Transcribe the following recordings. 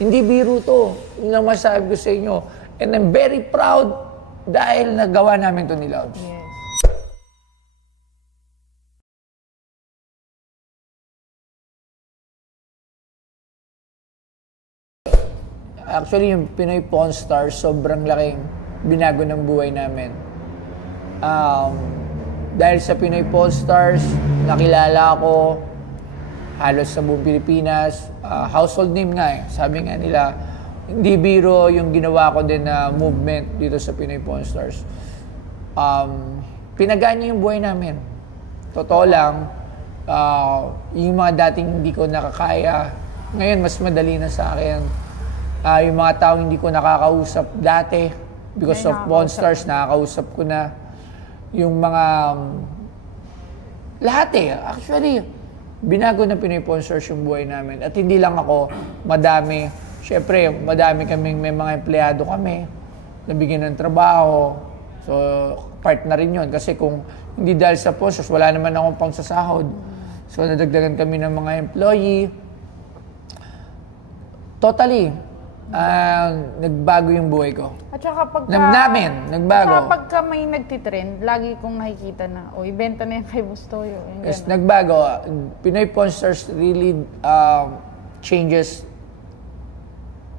Hindi biro to. Yun ang masasabi ko sa inyo. And I'm very proud dahil nagawa namin to ni Loves. Yes. Actually, yung Pinoy Pawn Stars, sobrang laking binago ng buhay namin. Dahil sa Pinoy Pawn Stars, nakilala ako halos sa buong Pilipinas. Household name nga eh. Sabi nga nila, hindi biro yung ginawa ko din na movement dito sa Pinoy Pawn Stars. Pinagaan niya yung buhay namin. Totoo lang, yung mga dating hindi ko nakakaya, ngayon mas madali na sa akin. Yung mga taong hindi ko nakakausap dati, because of Pawn Stars, nakakausap ko na. Yung mga, lahat eh. Actually, binago na Pinoy Pawn Stars yung buhay namin. At hindi lang ako, madami. Siyempre, madami kaming, may mga empleyado kami, nabigyan ng trabaho. So, part na rin yun. Kasi kung hindi dahil sa Pawn Stars, wala naman akong pangsasahod. So, nadagdagan kami ng mga employee. Totally. Nagbago yung buhay ko. At saka pagka... nagbago. At saka pagka may nagtitrend, lagi kong nakikita na, ibenta na yan kay Bustoyo. Yes, nagbago. Pinoy Pawn Stars really changes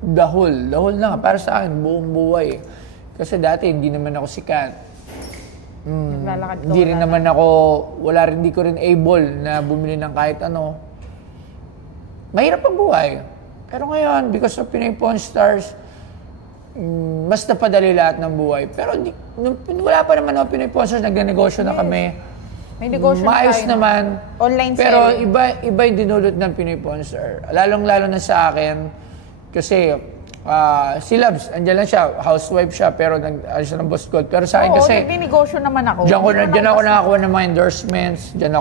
the whole na. Para sa akin, buong buhay. Kasi dati, hindi naman ako sikat. Hindi rin naman ako, hindi ko rin able na bumili ng kahit ano. Mahirap ang buhay. Pero ngayon, because of Pinoy Pawn Stars, mas napadali lahat ng buhay. Pero wala pa naman ako Pinoy Pawn Stars, nagnegosyo na kami. May negosyo maayos tayo, naman. Online pero selling. Iba yung dinulot ng Pinoy Pawn Stars. Lalong-lalo na sa akin, kasi si Labs, andyan lang siya, housewife siya, pero siya ng Boss Gold. Pero sa akin kasi, nagninegosyo naman ako. Diyan ako nakakuha ng mga endorsements, diyan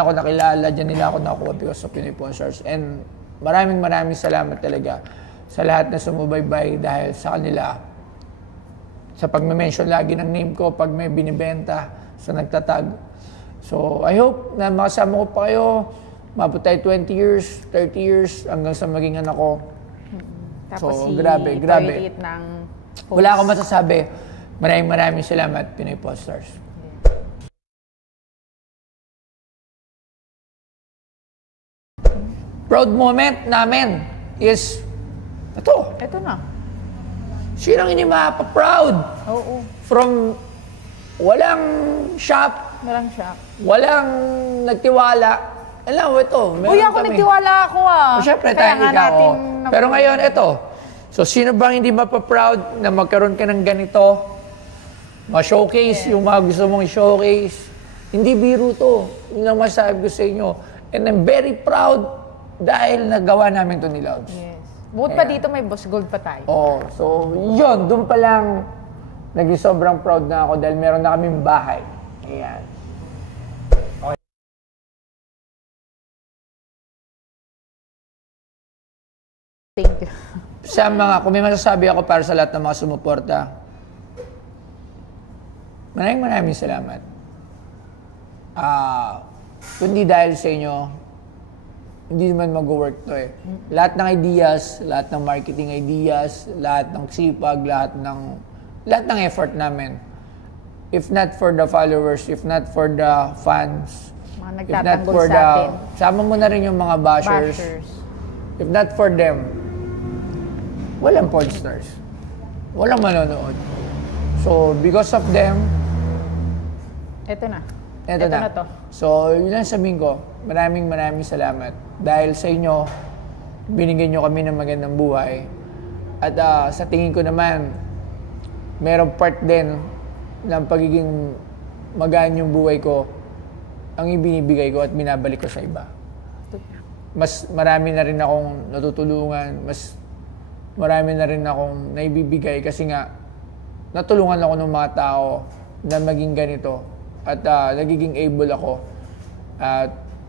ako nakilala, diyan nila ako nakakuha because of Pinoy Pawn Stars. And maraming salamat talaga sa lahat na sumubaybay dahil sa kanila. Sa pag-mention lagi ng name ko pag may binibenta sa nagtatag. So, I hope na makasama ko pa kayo. Mabot tayo 20 years, 30 years, hanggang sa maging anak ko. Tapos so, grabe. Ng wala akong masasabi. Maraming salamat, Pinoy Pawn Stars. Proud moment namin is ito na. Sino ang hindi mapa-proud? Oo. From walang shop, walang nagtiwala. Alam mo ito. Uy, ako nagtiwala ako Siyempre, tayo ikaw. Pero ngayon, ito. So, sino bang hindi mapa-proud na magkaroon ka ng ganito? Ma-showcase yung mga gusto mong i-showcase. Hindi biro to. Yun ang masasabi ko sa inyo. And I'm very proud dahil nagawa namin to ni Loves. Yes. Bukod pa dito, may Boss Gold pa tayo. So yun, doon pa lang naging sobrang proud na ako dahil meron na kaming bahay. Ayan. Okay. Thank you. Kung may masasabi ako para sa lahat ng mga sumuporta, maraming salamat. Kundi dahil sa inyo, hindi naman mag-work to eh. Lahat ng ideas, lahat ng marketing ideas, lahat ng sipag, lahat ng effort namin. If not for the followers, if not for the fans, if not for the... Sama mo na rin yung mga bashers. If not for them, walang Pawn Stars. Walang manonood. So, because of them, Ito na to. So, yun lang sabihin ko. Maraming salamat. Dahil sa inyo, binigyan nyo kami ng magandang buhay. At sa tingin ko naman, merong part din ng pagiging magaan yung buhay ko ang ibinibigay ko at binabalik ko sa iba. Mas marami na rin akong natutulungan, mas marami na rin akong naibibigay kasi nga natulungan ako ng mga tao na maging ganito at nagiging able ako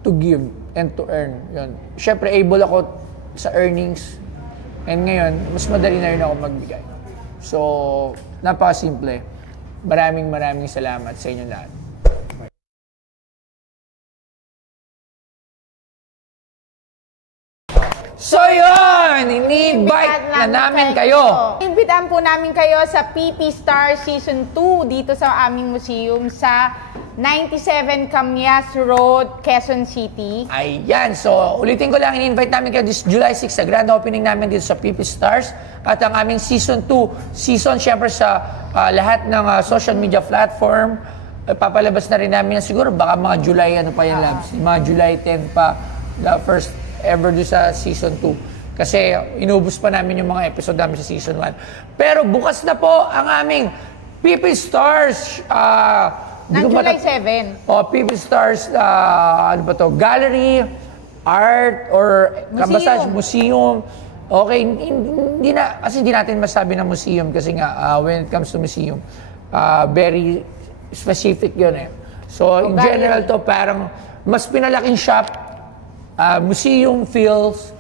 to give and to earn. Yun. Siyempre, able ako sa earnings and ngayon, mas madali na rin ako magbigay. So, napakasimple. Maraming salamat sa inyo lahat. So yun, ini-invite na namin kayo. Invitaan po namin kayo sa PP Star Season 2 dito sa aming museum sa 97 Camias Road, Quezon City. Ayan, so ulitin ko lang, in-invite namin kayo this July 6 sa grand opening namin dito sa PP Stars at ang aming Season 2 season, syempre sa lahat ng social media platform. Papalabas na rin namin na siguro baka mga July, ano pa yan, Labs? Mga July 10 pa, the first ever do sa Season 2. Kasi inubos pa namin yung mga episode namin sa Season 1. Pero bukas na po ang aming PP Stars Ng July 7. PP Stars, ano ba to? Gallery, art, or museum. Okay, hindi natin masabi na museum kasi nga, when it comes to museum, very specific yun eh. So, in general to, parang mas pinalaking shop, museum feels,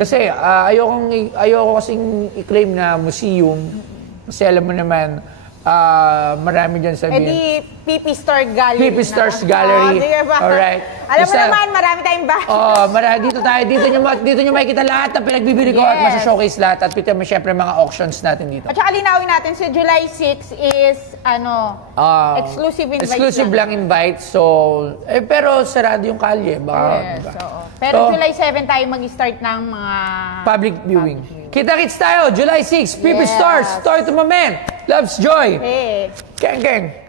kasi ayoko kasing i-claim na museum, kasi alam mo naman, marami dyan sabihin. Eh di, PP Star Gallery. PP Stars Gallery. Alright. Alam mo naman, marami tayong bahay. Dito tayo. Dito nyo makikita lahat ng pinagbibili ko at masa-showcase lahat. At kita mo syempre mga auctions natin dito. At saka linawin natin, si July 6 is, exclusive invite. Exclusive lang invite. So, pero sarado yung kalye. Baka, Pero July 7 tayo mag-start ng mga public viewing. Kita-kits tayo, July 6, PP Stars, Story to my man, Loves Joy. Hey. Gang, gang.